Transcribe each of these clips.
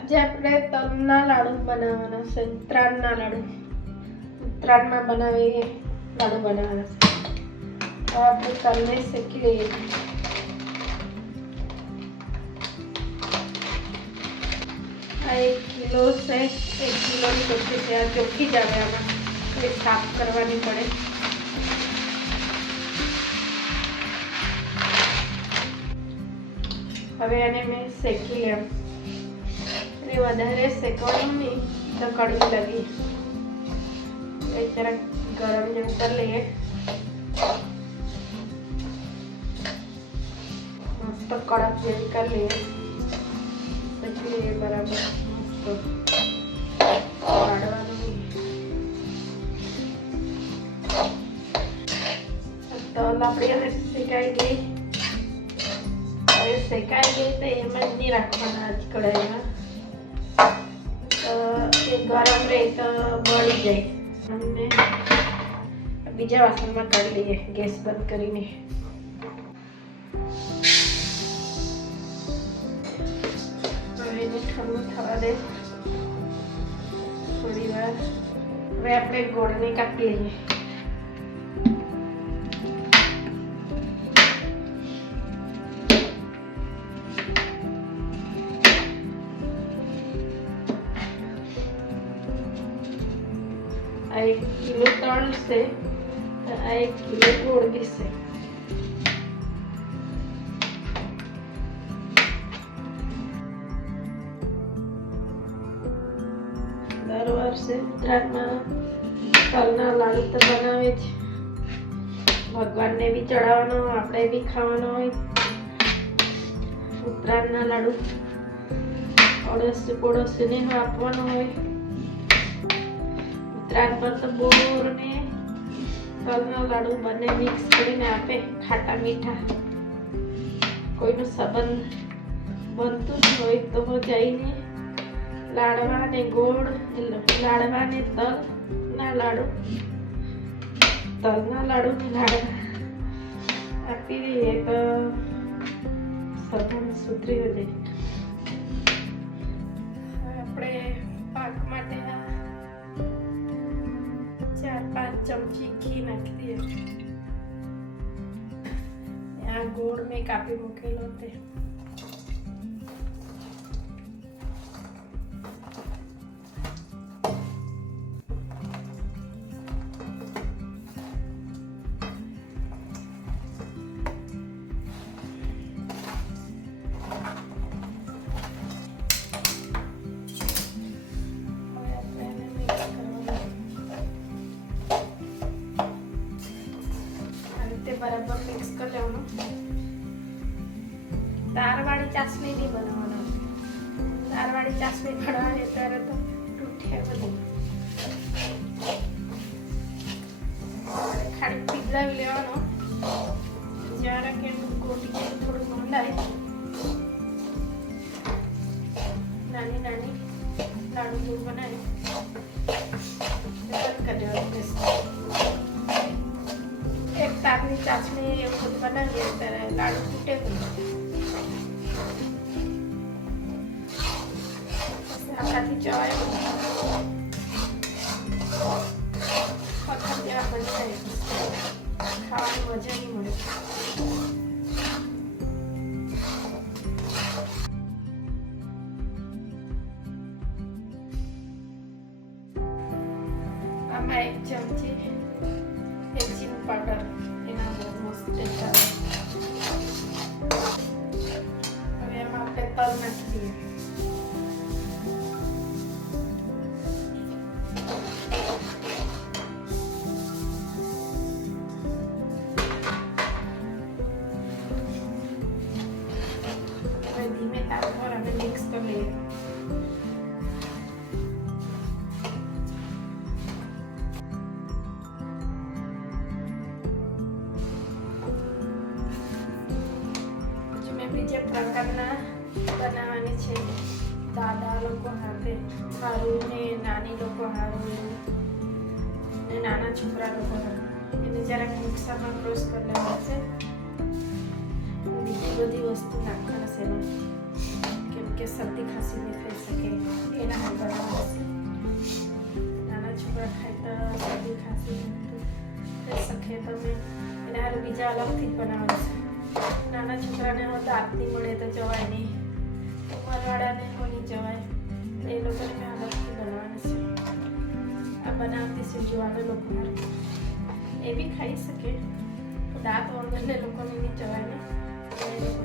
આજે આપણે તલના લાડુ બનાવવાના છે. ઉત્તરાયણના લાડુ. ઉત્તરાયણમાં બનાવીએ લાડુ બનાવવાના છે. તો આપણે તલને શેકી લઈએ. આ 1 કિલો છે. 1 કિલોની ચોખ્ખી છે. આ ચોખ્ખી જ આવે. આમાં કોઈ સાફ કરવાની પડે. હવે આને મેં શેકી લેમ. અને વધારે શેકવાનું નહીં તો કડવી લાગી. જરાક ગરમ જેવું કરી લઈએ. મસ્ત કડક જેવી કરી લઈએ. શેકી લઈએ બરાબર. મસ્ત કાઢવાનું નહીં. તલ આપણી હવે શેકાઈ ગઈ. શેકાઈ ગઈ તો એમ જ નહીં રાખવાના આજ કઢાઈમાં. એ ગરમ રહે તો બળી જાય. અને બીજા વાસણમાં કાઢી લઈએ ગેસ બંધ કરીને. હવે એને ઠંડુ થવા દે થોડી વાર. હવે આપણે ગોળને કાપી લઈએ. આ 1 કિલો તલ છે. આ 1 કિલો ગોળ બી છે. દર વર્ષે ઉત્તરાયણમાં તલના લાડુ તો બનાવે જ. ભગવાનને બી ચડાવવાનો, આપણે બી ખાવાનો હોય. ઉત્તરાયણના લાડુ પડોશી પડોશીને આપવાનો હોય. ઉત્તરાયણ પર તો બોર ને તલના લાડુ બંને મિક્સ કરીને આપે. ખાટા મીઠા. કોઈનો સંબંધ બનતું જ હોય તો જઈને લાડવા ને ગોળ, લાડવા ને તલના લાડુ, તલના લાડુ ને લાડવા આપી દઈએ તો સંબંધ સુધરી જાય. આપણે પાક માટે 4-5 ચમચી ઘી નાખી દઈએ. આ ગોળ મેં કાપી મૂકેલો તે. બરાબર મિક્સ કરી લેવાનું. તારવાળી ચાસણી નહીં બનાવવાનું. તારવાળી ચાસણી બનાવવાની ત્યારે તો તૂટે બધું. ખાલી પીગળાવી લેવાનો. જ્યારે કે ગોટી જેવું થોડું મંડાય. નાની નાની લાડુ જેવું બનાવી બંધ કરી દેવાનું. એક તારની ચાસણી એવું બધું બનાવીએ ત્યારે લાડુ તૂટે નહીં. આપણાથી ચવાય પથ્થર જેવા બની જાય. ખાવાની મજા નહીં મળે. આમાં 1 ચમચી એલચીનો પાવડર. એના બહુ મસ્ત ટેસ્ટ આવે. હવે એમાં આપણે તલ નાખી દઈએ. હવે ધીમે તાપ પર આપણે મિક્સ કરી લઈએ. બીજા પ્રકારના બનાવવાની છે. દાદા લોકો હાથે સારું ને નાની લોકો સારું ને નાના છોકરા લોકો હારું. એને જરાક મિક્સરમાં ક્રોસ કરી લેવાનું છે. બીજી બધી વસ્તુ નાખવાના છે એમાં. કેમ કે શરદી ખાંસી નહીં થઈ શકે એના હાથ બનાવવા છે. નાના છોકરા ખાય તો શરદી ખાંસી થઈ શકે તો મેં એના હાથ બીજા અલગથી જ બનાવવાનું છે. નાના છોકરાને દાંત નહીં મળે તો જવાય નહીં, ઉંમરવાળાને નહીં જવાય, એ લોકોને મેં અલગથી બનાવવાનું છે. આ બનાવતી છે જોવાના લોકો એ બી ખાઈ શકે, દાંત વગરને લોકોને નહીં જવાય ને એ લોકો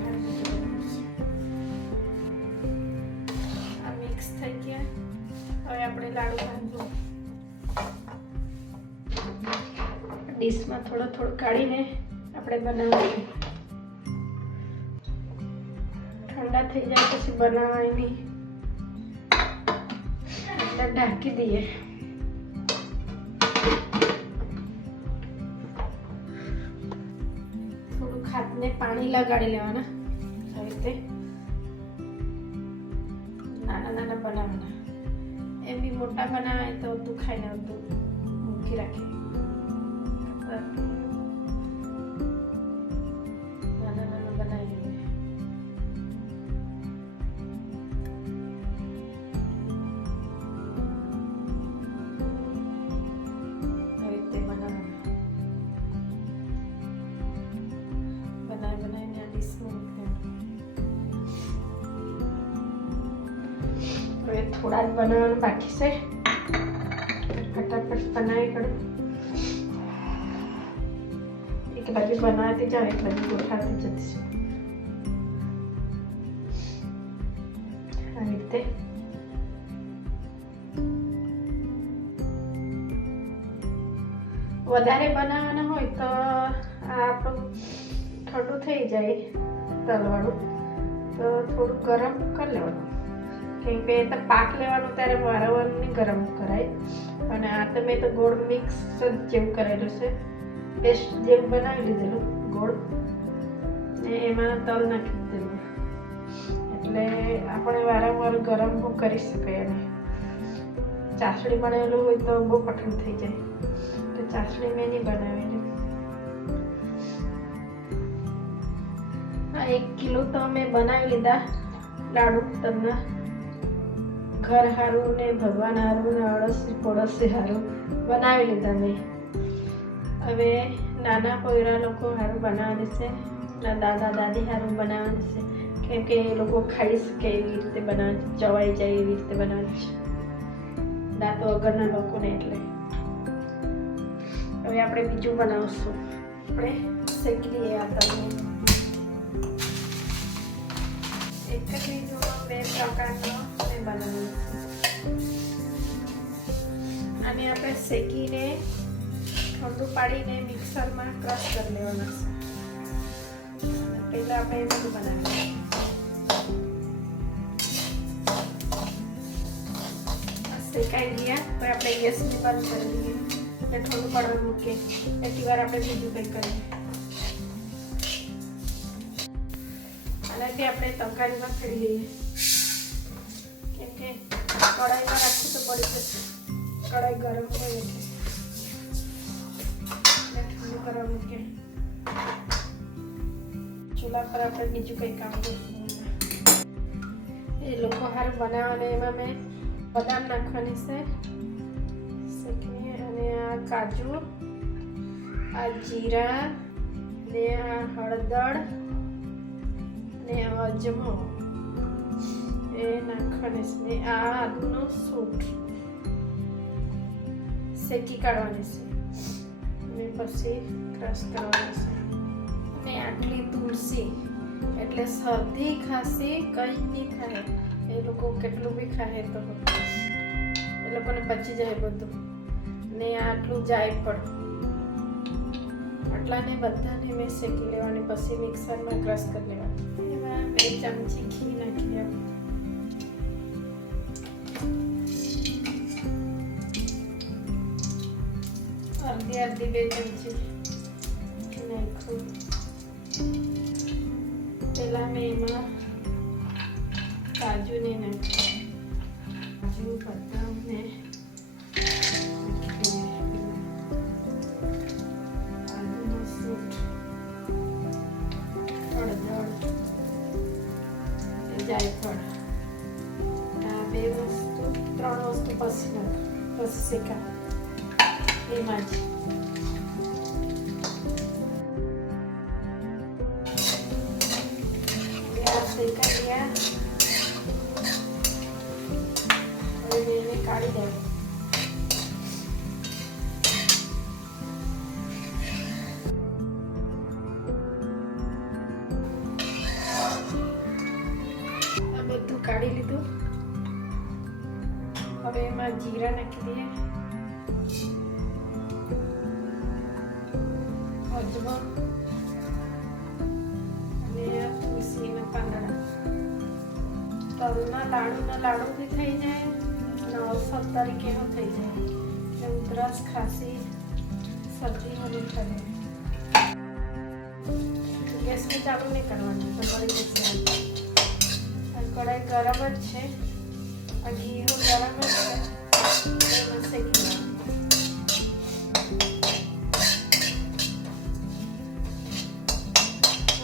આ મિક્સ થઈ ગયા. હવે આપણે લાડુ બાંધવું. ડીશમાં થોડો કાઢીને આપણે બનાવવાનું. ઠંડા થઈ જાય પછી બનાવાય નહીં એટલે ઢાંકી દઈએ. થોડું હાથને પાણી લગાડી લેવાના. આવી રીતે નાના બનાવવાના. એમ બી મોટા બનાવાય તો તું ખાઈને બધું મૂકી રાખીએ. નાના બનાવી લઈએ. આવી રીતે બનાવીને આ ડીશમાં મૂકવાનું. હવે થોડા જ બનાવવાનું બાકી છે. ફટાફટ બનાવી કરું. એક બાજુ બનાવતી જાઉં, એક બાજુ ગોઠાવતી જતી છું. આવી રીતે વધારે બનાવવાના હોય તો આ આપણું ઠંડુ થઈ જાય તલવાળું તો થોડું ગરમ કરી લેવાનું. કેમ કે તો પાક લેવાનું ત્યારે વારંવાર નહીં ગરમ કરાય. અને આ તો મેં તો ગોળ મિક્સ જેવું કરેલું છે, પેસ્ટ જેવું બનાવી લીધેલું ગોળ ને એમાં તલ નાખી દીધેલું, એટલે આપણે વારંવાર ગરમ કરી શકાય. અને ચાસણી બનાવેલું હોય તો બહુ કઠણ થઈ જાય, તો ચાસણી મેં નહીં બનાવેલી. આ 1 કિલો તો મેં બનાવી લીધા લાડુ. તમને ઘર હારું ને ભગવાન હારું ને અડોશી પડોશી હારું બનાવી લીધા મેં. હવે નાના પોયરા લોકો હારું બનાવવાની છે, દાદા દાદી હારું બનાવવાની છે. કેમ કે એ લોકો ખાઈ શકે એવી રીતે બનાવવાની, ચવાઈ જાય એવી રીતે બનાવવાની છે દાંત વગરના લોકોને. એટલે હવે આપણે બીજું બનાવશું. આપણે શેકી લઈએ આ તલને. એક જ રીતનો 2 પ્રકારનો મેં બનાવ્યું. અને આપણે શેકીને ઠંડુ પાડીને મિક્સરમાં ક્રશ કરી લેવાના છે. પહેલાં આપણે એ બધું બનાવીએ. શેકાઈ ગયા તો આપણે ગેસને બંધ કરી દઈએ અને ઠંડુ પાડવા મૂકીએ. એટલી વાર આપણે બીજું કંઈક કરીએ. આનાથી આપણે તરકારીમાં ફેરી લઈએ. કેમ કે કઢાઈમાં રાખવું તો પડી જશે. કઢાઈ ગરમ હોય એટલે ઠંડુ કરવા મૂકીએ. ચૂલા પર આપણે બીજું કંઈ કામ કરીશું. એ લોકો હારું બનાવવાને એમાં મેં બદામ નાખવાની છે શેકીને, અને આ કાજુ, આ જીરા ને આ હળદર ને અજમો એ નાખવાની છે. આ આદુનો સૂંઠ શેકી કાઢવાની છે અને પછી ક્રશ કરવાની છે. અને આટલી તુલસી, એટલે શરદી ખાંસી કંઈ નહીં થાય. એ લોકો કેટલું બી ખાય તો એ લોકોને પચી જાય બધું. ને આટલું જાયફળ, આટલાને બધાને મેં શેકી લેવાની, પછી મિક્સરમાં ક્રશ કરી લેવાની. એમાં 2 ચમચી ઘી નાખી અડધી 2 ચમચી નાખું. પહેલાં મેં એમાં કાજુ ને નાખ્યું. કાજુ, બદામ ને આદુનો સૂંઠ, હળદર, જાયફળ પછી નાખ, પછી શેકા એમાં જ. શેકાઈ ગયા, હવે એને કાઢી દેવું. બધું કાઢી લીધું. હવે એમાં જીરા નાખી દઈએ, અજમો અને તુલસીના પાંદડા. તલના લાડુ બી થઈ જાય અને ઔષધ તરીકે થઈ જાય. એટલે ઉધરસ, ખાંસી, શરદી અને થશે. ગેસને ચાલુ નહીં કરવાનું, તો બળી જશે. કઢાઈ ગરમ જ છે, આ ઘી ગરમ જ છે, એમાં શેકી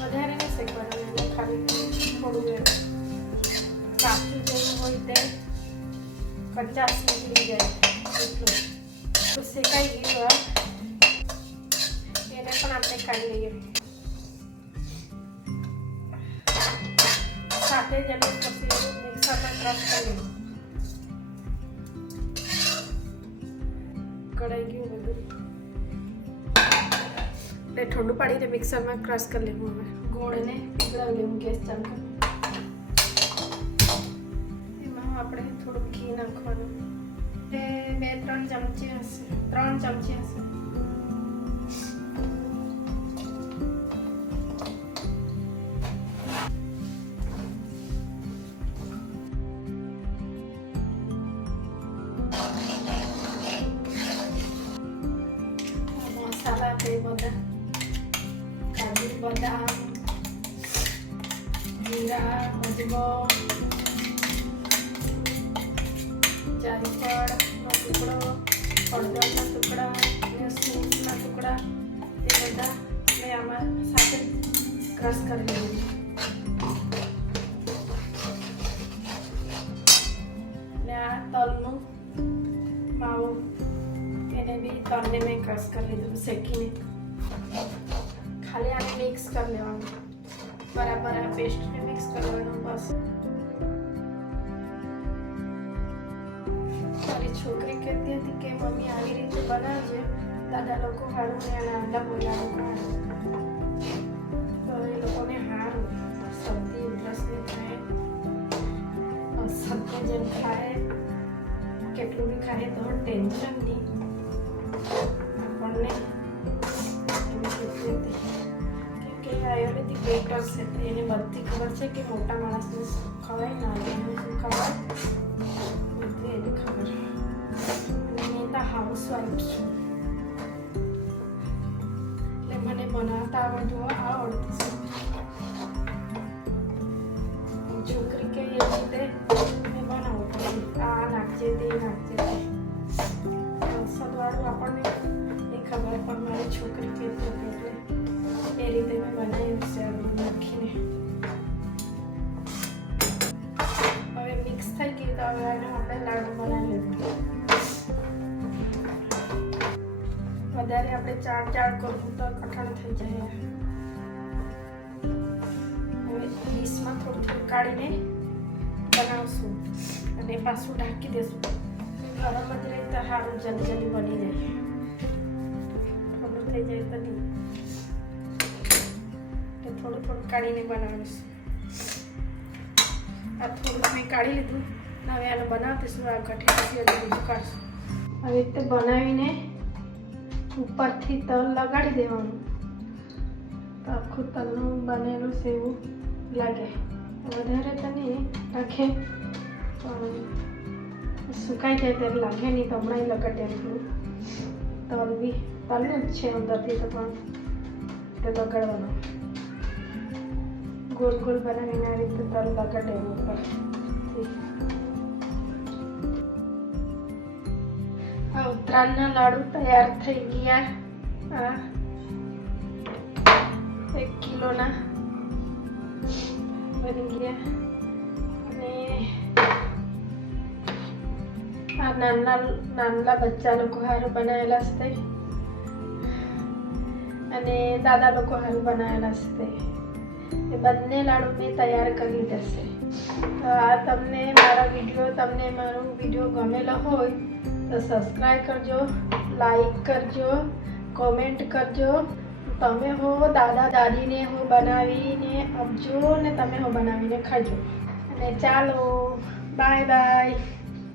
વધારે નહીં શેકવાનું, એટલે ખાલી થોડું કાચું જેવું હોય તે કચાશ નીકળી જાય એટલું. તો શેકાઈ ગયું, એને પણ આપણે કાઢી લઈએ. સાથે જ એને પછી મિક્સરમાં ક્રશ કરી લઈએ. કઢાઈ ગયું બધું, એટલે ઠંડુ પાડીને મિક્સરમાં ક્રશ કરી લેવું. હવે ગોળને પીગળાવી લેવું. ગેસ ચાલુ કરી એમાં આપણે થોડું ઘી નાખવાનું. એ 2-3 ચમચી હશે, 3 ચમચી હશે. મસાલા તે બધા કાજુ, બદામ, જીરા, અજમો, જાયફળનો ટુકડો, હળદરના ટુકડા અને સૂંઠના ટુકડા તે બધા મેં આમાં સાથે ક્રશ કરી લીધું. અને આ તલનું માવું એને બી તલને મેં ક્રશ કરી લીધું શેકીને. ખાલી આને મિક્સ કરી લેવાનું, બરાબર આ પેસ્ટને મિક્સ કરવાનું. બસ મારી છોકરી કહેતી હતી કે મમ્મી આવી રીતે બનાવજે, દાદા લોકો સારું ને આંડા બોલા લોકો, તો એ લોકોને સારું શરદી ઉધરસને થાય, સત્ય જેમ ખાય કેટલું બી ખાય તો ટેન્શન નહીં આપણને. કે આયુર્વેદિક ડોક્ટર છે તો એને બધી ખબર છે કે મોટા માણસને શું ખવાય, નાનું શું ખવાય, બધી એને ખબર. મેં તો હાઉસવાઈફ છું એટલે મને બનાવતા આવડતું છે. છોકરી કે એ રીતે મેં બનાવવું પડે, આ નાખજે તે નાખજે. ઔષધવાળું આપણને એ ખબર, પણ મારી છોકરી કહેતી હતી એટલે એ રીતે મેં બનાવ્યું છે આ બધું નાખીને. હવે મિક્સ થઈ ગયું તો હવે એને આપણે લાડુ બનાવી લીધું. વધારે આપણે ચાળ કરવું તો કઠણ થઈ જાય. હવે ડીશમાં થોડું કાઢીને બનાવશું અને પાછું ઢાંકી દેશું. ગરમ જ રહે તો સારું જલ્દી બની જાય, ઠંડુ થઈ જાય તો નહીં. થોડું કાઢીને બનાવીશું. આ થોડું મેં કાઢી લીધું, હવે આને બનાવતીશું. આ કઠી પછી બીજું કાઢશું. આવી રીતે બનાવીને ઉપરથી તલ લગાડી દેવાનું તો આખું તલનું બનેલું છે એવું લાગે. વધારે તો નહીં રાખે, પણ સુકાઈ જાય ત્યારે લાગે નહીં. તો હમણાં લગાડે એટલું તલ બી તલનું જ છે અંદરથી, તો પણ તે લગાડવાનું. ગોલ ગોલ બનાવીને આ રીતે તલ લગાડે ઉપરથી. આ ઉત્તરાયણના લાડુ તૈયાર થઈ ગયા. આ 1 કિલોના બની ગયા. અને આ નાના બચ્ચા લોકો સારું બનાવેલા છે અને દાદા લોકો સારું બનાવેલા છે. એ બંને લાડુ મેં તૈયાર કરી લીધા છે. તો આ તમને મારો વિડીયો ગમેલો હોય તો સબસ્ક્રાઈબ કરજો, લાઈક કરજો, કોમેન્ટ કરજો. તમે હો દાદા દાદીને હો બનાવીને આપજો ને તમે હો બનાવીને ખાજો. અને ચાલો બાય બાય.